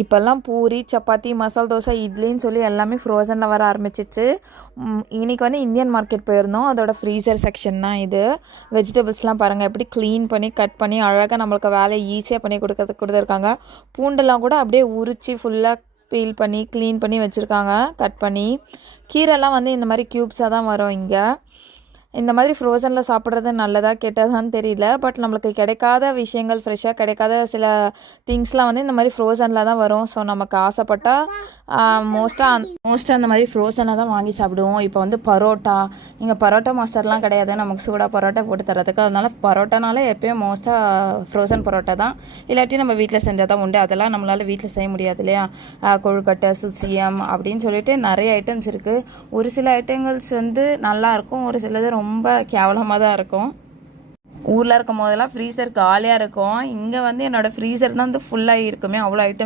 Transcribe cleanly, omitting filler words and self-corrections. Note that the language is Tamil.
இப்போல்லாம் பூரி சப்பாத்தி மசால் தோசை இட்லின்னு சொல்லி எல்லாமே ஃப்ரோசனில் வர ஆரம்பிச்சிச்சு. இன்றைக்கி வந்து இந்தியன் மார்க்கெட் போயிருந்தோம். அதோட ஃப்ரீசர் செக்ஷன் தான் இது. வெஜிடபிள்ஸ்லாம் பாருங்கள் எப்படி க்ளீன் பண்ணி கட் பண்ணி அழகாக நம்மளுக்கு வேலையை ஈஸியாக பண்ணி கொடுத்துருக்காங்க. பூண்டெல்லாம் கூட அப்படியே உரித்து ஃபுல்லாக பீல் பண்ணி க்ளீன் பண்ணி வச்சுருக்காங்க கட் பண்ணி. கீரைலாம் வந்து இந்த மாதிரி க்யூப்ஸாக தான் வரும் இங்கே. இந்த மாதிரி ஃப்ரோசனில் சாப்பிட்றது நல்லதா கெட்டதான்னு தெரியல. பட் நம்மளுக்கு கிடைக்காத விஷயங்கள், ஃப்ரெஷ்ஷாக கிடைக்காத சில திங்ஸ்லாம் வந்து இந்த மாதிரி ஃப்ரோசனில் தான் வரும். ஸோ நமக்கு ஆசைப்பட்டால் மோஸ்ட்டாக அந்த மாதிரி ஃப்ரோசனாக தான் வாங்கி சாப்பிடுவோம். இப்போ வந்து பரோட்டா, இங்கே பரோட்டா மாஸ்டர்லாம் கிடையாது நமக்கு சூடாக பரோட்டா போட்டு தரதுக்கு. அதனால் பரோட்டானாலே எப்போயும் மோஸ்ட்டாக ஃப்ரோசன் பரோட்டா தான், இல்லாட்டி நம்ம வீட்டில் செஞ்சால் தான் உண்டு. அதெல்லாம் நம்மளால் வீட்டில் செய்ய முடியாது இல்லையா. கொழுக்கட்டை, சுச்சியம் அப்படின்னு சொல்லிட்டு நிறைய ஐட்டம்ஸ் இருக்குது. ஒரு சில ஐட்டங்கள்ஸ் வந்து நல்லாயிருக்கும், ஒரு சிலது ரொம்ப கேவலமாக தான் இருக்கும். ஊரில் இருக்கும் போதெல்லாம் ஃப்ரீசர் காலியாக இருக்கும். இங்கே வந்து என்னோடய ஃப்ரீசர் தான் வந்து ஃபுல்லாக இருக்குமே, அவ்வளோ ஐட்டம்